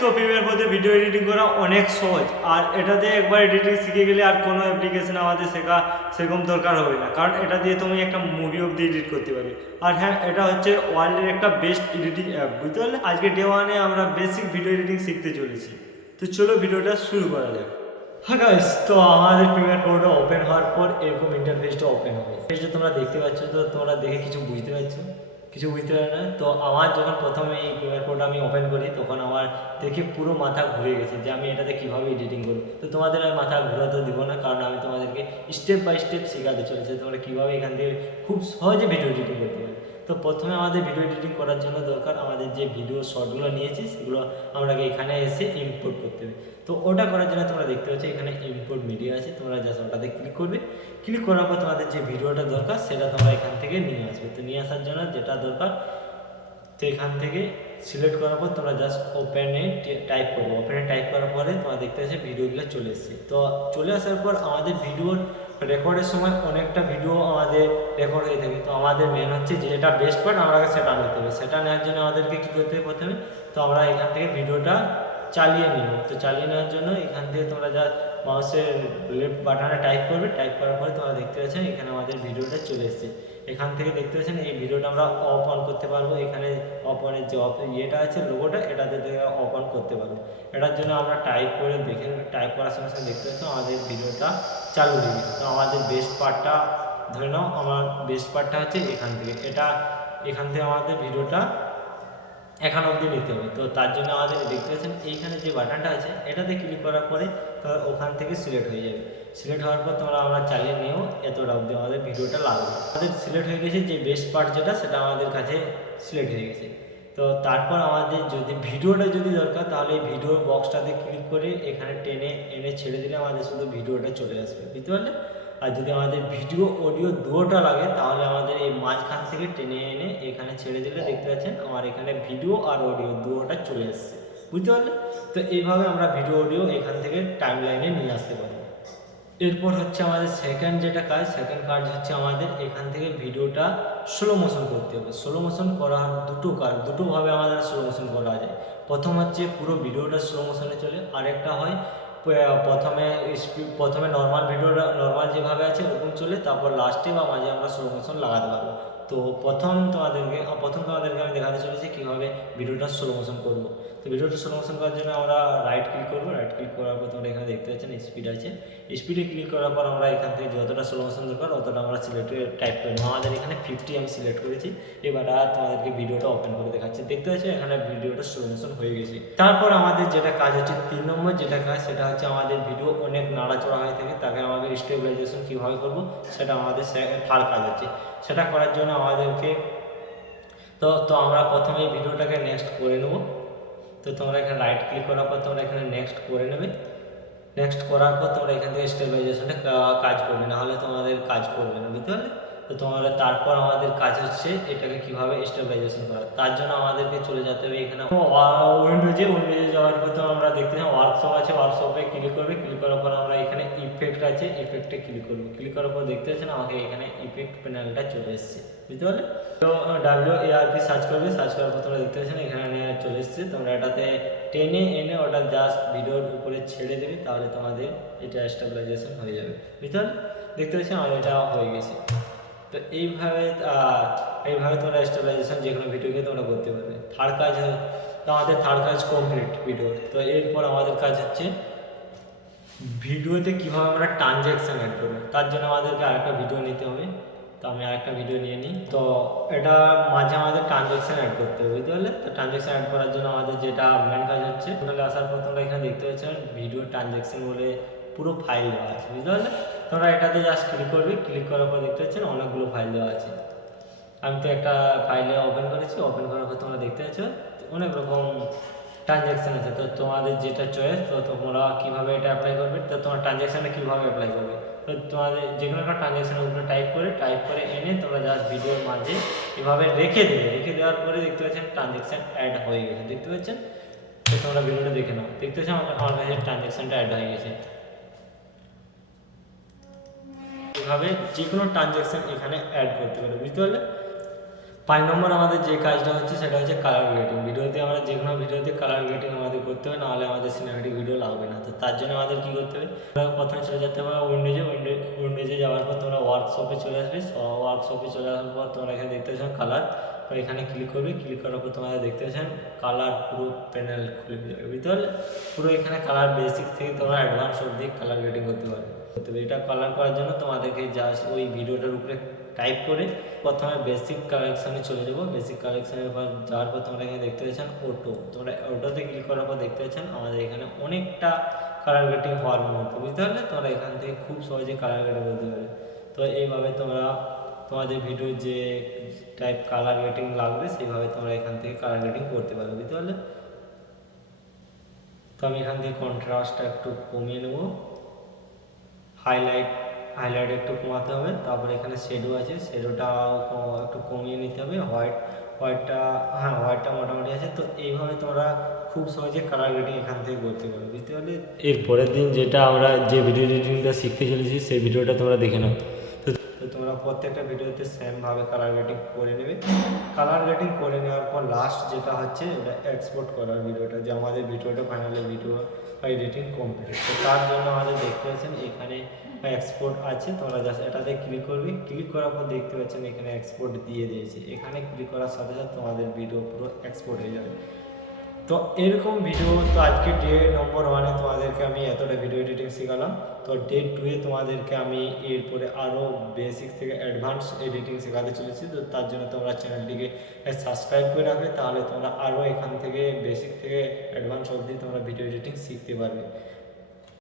তো প্রিমিয়ার মধ্যে video editing করা অনেক সহজ, আর এটাতে একবার এডিটিং শিখে গেলে আর কোনো অ্যাপ্লিকেশন আমাদের শেখা সেরকম দরকার হবে না, কারণ এটা দিয়ে তুমি একটা মুভি অবধি এডিট করতে পারবে। আর হ্যাঁ, এটা হচ্ছে ওয়ার্ল্ডের একটা বেস্ট এডিটিং অ্যাপ, বুঝতে পারলে। আজকে ডে ওয়ানে আমরা বেসিক ভিডিও এডিটিং শিখতে চলেছি, তো চলো ভিডিওটা শুরু করা যাক। হ্যাঁ গাইস, তো আমাদের প্রিমিয়ার প্রোটা ওপেন হওয়ার পর এরকম ইন্টারফেসটা ওপেন হবে। ফেসটা তোমরা দেখতে পাচ্ছ, তো তোমরা দেখে কিছু বুঝতে পারছো? কিছু বুঝতে পারে না। তো আমার যখন প্রথমে এই প্রিমিয়ার প্রোটা আমি ওপেন করি, তখন আমার দেখে পুরো মাথা ঘুরে গেছে যে আমি এটাতে কীভাবে এডিটিং করব। তো তোমাদের আমি মাথা ঘুরাতে দিব না, কারণ আমি তোমাদেরকে স্টেপ বাই স্টেপ শেখাতে চলেছি তোমরা কীভাবে এখান থেকে খুব সহজে ভিডিও এডিটিং করতে পারবে। তো প্রথমে আমাদের ভিডিও এডিটিং করার জন্য দরকার আমাদের যে ভিডিও শর্টগুলো নিয়েছি সেগুলো আমরাকে এখানে এসে ইম্পোর্ট করতে হবে। তো ওটা করার জন্য তোমরা দেখতে পাচ্ছ এখানে ইম্পোর্ট মিডিয়া আছে, তোমরা জাস্ট ওটাতে ক্লিক করবে। ক্লিক করার পর তোমাদের যে ভিডিওটা দরকার সেটা তোমরা এখান থেকে নিয়ে আসবে। তো নিয়ে আসার জন্য যেটা দরকার, তো এখান থেকে সিলেক্ট করার পর তোমরা জাস্ট ওপেনে টাইপ করবো। ওপেনে টাইপ করার পরে তোমরা দেখতে পাচ্ছ ভিডিওগুলো চলে এসেছে। তো চলে আসার পর আমাদের ভিডিওর রেকর্ডের সময় অনেকটা ভিডিও আমাদের রেকর্ড হয়ে থাকে। তো আমাদের মেন হচ্ছে যেটা বেস্ট পার্ট আমরা সেটা নিতে হবে। সেটা নেওয়ার জন্য আমাদেরকে কী করতে হবে প্রথমে, তো আমরা এখান থেকে ভিডিওটা চালিয়ে নিব। তো চালিয়ে নেওয়ার জন্য এখান থেকে তোমরা যা মাউসের লেফট বাটনে টাইপ করবে, টাইপ করার পরে তোমরা দেখতে পাচ্ছেন এখানে আমাদের ভিডিওটা চলে এসেছে। এখান থেকে দেখতে পাচ্ছেন এই ভিডিওটা আমরা অফ অন করতে পারবো। এখানে অফ অনের যে ইয়েটা আছে লোগোটা, এটাতে অফ অন করতে পারবো। এটার জন্য আমরা টাইপ করে দেখে, টাইপ করার সঙ্গে সঙ্গে দেখতে পাচ্ছি আমাদের ভিডিওটা চালু হয়ে গেছে। তো আমাদের বেস্ট পার্টটা ধরে নাও, আমার বেস্ট পার্টটা হচ্ছে এখান থেকে, এখান থেকে আমাদের ভিডিওটা এখন অবধি নিতে হবে। তো তার জন্য আমাদের দেখতে পাচ্ছেন এইখানে যে বাটনটা আছে এটাতে ক্লিক করার পরে ওখান থেকে সিলেক্ট হয়ে যাবে। সিলেক্ট হওয়ার পর তোমরা আমরা চালিয়ে নিয়েও এতটা অবধি আমাদের ভিডিওটা লাগবে। আমাদের সিলেক্ট হয়ে গেছে, যে বেস্ট পার্ট যেটা সেটা আমাদের কাছে সিলেক্ট হয়ে গেছে। তো তারপর আমাদের যদি ভিডিওটা যদি দরকার, তাহলে এই ভিডিও বক্সটাতে ক্লিক করে এখানে টেনে এনে ছেড়ে দিলে আমাদের শুধু ভিডিওটা চলে আসবে, বুঝতে পারলে। আর যদি আমাদের ভিডিও অডিও দুটোটা লাগে, তাহলে আমাদের এই মাঝখান থেকে টেনে এনে এখানে ছেড়ে দিলে দেখতে পাচ্ছেন আমার এখানে ভিডিও আর অডিও দুটোটা চলে এসছে, বুঝতে পারলে। তো এইভাবে আমরা ভিডিও অডিও এখান থেকে টাইম লাইনে নিয়ে আসতে পারি। এরপর হচ্ছে আমাদের সেকেন্ড কাজ হচ্ছে আমাদের এখান থেকে ভিডিওটা স্লো মোশন করতে হবে। স্লো মোশন করার দুটোভাবে আমাদের স্লো মোশন করা যায়। প্রথম হচ্ছে পুরো ভিডিওটা স্লো মোশনে চলে, আরেকটা হয় প্রথমে নর্মাল ভিডিওটা নর্মাল যেভাবে আছে ওরকম চলে, তারপর লাস্টে বা মাঝে আমরা স্লো মোশন লাগাতে পারবো। তো প্রথম তোমাদেরকে আমি দেখাতে চলেছি কীভাবে ভিডিওটা স্লো মোশন করবো। তো ভিডিওটা স্লো মোশন করার জন্য আমরা রাইট ক্লিক করবো। রাইট ক্লিক করার পর তোমরা এখানে দেখতে পাচ্ছেন স্পিড আছে। স্পিডে ক্লিক করার পর আমরা এখান থেকে যতটা স্লো মোশন দরকার অতটা আমরা সিলেক্ট টাইপ করে নেবো। আমাদের এখানে 50 আমি সিলেক্ট করেছি। এবার তোমাদেরকে ভিডিওটা ওপেন করে দেখাচ্ছি। দেখতে পাচ্ছি এখানে ভিডিওটা স্লো মোশন হয়ে গেছে। তারপর আমাদের যেটা কাজ হচ্ছে 3 নম্বর যেটা কাজ, সেটা হচ্ছে আমাদের ভিডিও অনেক নাড়াচড়া হয়ে থাকে, তাকে আমাদের স্টেবিলাইজেশন কীভাবে করবো সেটা আমাদের থার্ড কাজ হচ্ছে। সেটা করার জন্য আমাদেরকে তো আমরা প্রথমে ভিডিওটাকে নেক্সট করে নেব। তো তোমরা এখানে রাইট ক্লিক করার পর তোমরা এখানে নেক্সট করে নেবে। নেক্সট করার পর তোমরা এখান থেকে স্টেবিলাইজেশনটা কাজ করবে, না হলে তোমাদের কাজ করবে না, বুঝতে পারলে। তো তোমরা তারপর আমাদের কাজ হচ্ছে এটাকে কিভাবে স্টেবিলাইজেশন করা। তার জন্য আমাদেরকে চলে যেতে হবে এখানে উইন্ডোজে যাওয়ার পর তো আমরা দেখতে পাই ওয়ার্কশপ আছে। ওয়ার্কশপে ক্লিক করবে। ক্লিক করার পর আমরা এখানে ইফেক্ট আছে, ইফেক্টে ক্লিক করবো। ক্লিক করার পর দেখতে পাচ্ছেন আমাকে এখানে ইফেক্ট প্যানেলটা চলে এসছে, বুঝতে পারলে। তো WARP সার্চ করবে। সার্চ করার পর তোমরা দেখতে পাচ্ছেন এখানে চলে এসছে। তোমরা এটাতে টেনে এনে ওটা জাস্ট ভিডিওর উপরে ছেড়ে দেবে, তাহলে তোমাদের এটা স্টেবিলাইজেশন হয়ে যাবে, বুঝতে পারলে। দেখতে পাচ্ছি আমার এটা হয়ে গেছে। তো এইভাবে তোমরা স্টেবিলাইজেশন যে কোনো ভিডিওকে তোমরা করতে পারবে। আমাদের থার্ড কাজ কমপ্লিট ভিডিও। তো এরপর আমাদের কাজ হচ্ছে ভিডিওতে কীভাবে আমরা ট্রানজ্যাকশান অ্যাড করবো। তার জন্য আমাদেরকে আরেকটা ভিডিও নিতে হবে। তো আমি আরেকটা ভিডিও নিয়ে নিই। তো এটা মাঝে আমাদের ট্রানজ্যাকশান অ্যাড করতে হবে, বুঝতে পারলে। তো ট্রানজ্যাকশান অ্যাড করার জন্য আমাদের যেটা মেন কাজ হচ্ছে, তাহলে আসার পর তোমরা এখানে দেখতে পাচ্ছেন ভিডিও ট্রানজ্যাকশান বলে পুরো ফাইল দেওয়া আছে, বুঝতে পারলে। তোমরা এটাতে জাস্ট ক্লিক করবে। ক্লিক করার পর দেখতে পাচ্ছেন অনেকগুলো ফাইল দেওয়া আছে। আমি তো একটা ফাইলে ওপেন করেছি। ওপেন করার পর তোমরা দেখতে পাচ্ছ অনেক রকম ট্রানজ্যাকশান আছে। তো তোমাদের যেটা চয়েস, তো তোমরা কীভাবে এটা অ্যাপ্লাই করবে, তো তোমার ট্রানজ্যাকশানটা কীভাবে অ্যাপ্লাই করবে। তো তোমাদের যে কোনো একটা ট্রানজ্যাকশানের উপরে টাইপ করে এনে তোমরা জাস্ট ভিডিওর মাঝে এভাবে রেখে দেবে। রেখে দেওয়ার পরে দেখতে পাচ্ছেন ট্রানজ্যাকশান অ্যাড হয়ে গেছে, দেখতে পাচ্ছেন। তো তোমরা ভিডিওটা দেখে নাও। দেখতে পাচ্ছেন আমার কাছে ট্রানজ্যাকশানটা অ্যাড হয়ে গেছে। এভাবে যে কোনো ট্রানজ্যাকশান এখানে অ্যাড করতে পারবে, বুঝতে পারলে। 5 নম্বর আমাদের যে কাজটা হচ্ছে সেটা হচ্ছে কালার গ্রেডিং। ভিডিওতে আমরা যে কোনো ভিডিওতে কালার গ্রেডিং আমাদের করতে হবে, নাহলে আমাদের সিনেমেটিক ভিডিও লাগবে না। তো তার জন্য আমাদের কী করতে হবে, তোমরা প্রথমে চলে যেতে হবে উইন্ডোজে যাওয়ার পর তোমরা ওয়ার্কশপে চলে আসবে। ওয়ার্কশপে চলে আসার পর তোমরা এখানে দেখতে পাচ্ছ কালার, তো এখানে ক্লিক করবে। ক্লিক করার পর তোমাদের দেখতে পাচ্ছেন কালার পুরো প্যানেল খুলে যাবে, বুঝতে পারলে? পুরো এখানে কালার বেসিক থেকে তোমরা অ্যাডভান্স অবধি কালার গ্রেডিং করতে পারবে। এটা কালার করার জন্য তোমাদেরকে জাস্ট ওই ভিডিওটার উপরে টাইপ করে প্রথমে বেসিক কালেকশানে চলে যাবো। বেসিক কালেকশানের পর যাওয়ার পর তোমরা এখানে দেখতে পাচ্ছেন অটো, তোমরা অটোতে ক্লিক করার পর দেখতে পাচ্ছেন আমাদের এখানে অনেকটা কালার গ্রেডিং হওয়ার মুহূর্ত, বুঝতে পারলে? তোমরা এখান থেকে খুব সহজে কালার গ্রেডিং করতে পারবে। তো এইভাবে তোমরা তোমাদের ভিডিও যে টাইপ কালার গ্রেডিং লাগবে সেইভাবে তোমরা এখান থেকে কালার গ্রেডিং করতে পারবে, বুঝতে পারলে? তো আমি এখান থেকে কন্ট্রাস্টটা একটু কমিয়ে নেব, হাইলাইট একটু কমাতে হবে। তারপরে এখানে শেডো আছে, শেডোটাও একটু কমিয়ে নিতে হবে। হোয়াইটটা মোটামুটি আছে। তো এইভাবে তোমরা খুব সহজে কালার গ্রেডিং এখান থেকে করতে পারো, বুঝতে পারলে? এর পরের দিন যেটা আমরা যে ভিডিও এডিটিংটা শিখতে চলেছি সেই ভিডিওটা তোমরা দেখে নাও। তো তোমরা প্রত্যেকটা ভিডিওতে সেমভাবে কালার গ্রেডিং করে নেবে। কালার গ্রেডিং করে নেওয়ার পর লাস্ট যেটা হচ্ছে এটা এক্সপোর্ট করার ভিডিওটা, যে আমাদের ভিডিওটা ফাইনালি ভিডিও এডিটিং কমপ্লিট। তো তার জন্য আমাদের দেখতে পাচ্ছেন এখানে এক্সপোর্ট আছে, তোমরা জাস্ট এটাতে ক্লিক করবে। ক্লিক করার পর দেখতে পাচ্ছেন এখানে এক্সপোর্ট দিয়ে দিয়েছে। এখানে ক্লিক করার সাথে সাথে তোমাদের ভিডিও পুরো এক্সপোর্ট হয়ে যাবে। তো এরকম ভিডিও, তো আজকে ডে নম্বর 1-এ তোমাদেরকে আমি এতটা ভিডিও এডিটিং শেখালাম। তো ডে 2-এ তোমাদেরকে আমি এরপরে আরও বেসিক থেকে অ্যাডভান্স এডিটিং শেখাতে চলেছি। তো তার জন্য তোমরা চ্যানেলটিকে সাবস্ক্রাইব করে রাখবে, তাহলে তোমরা আরও এখান থেকে বেসিক থেকে অ্যাডভান্স অবধি তোমরা ভিডিও এডিটিং শিখতে পারবে।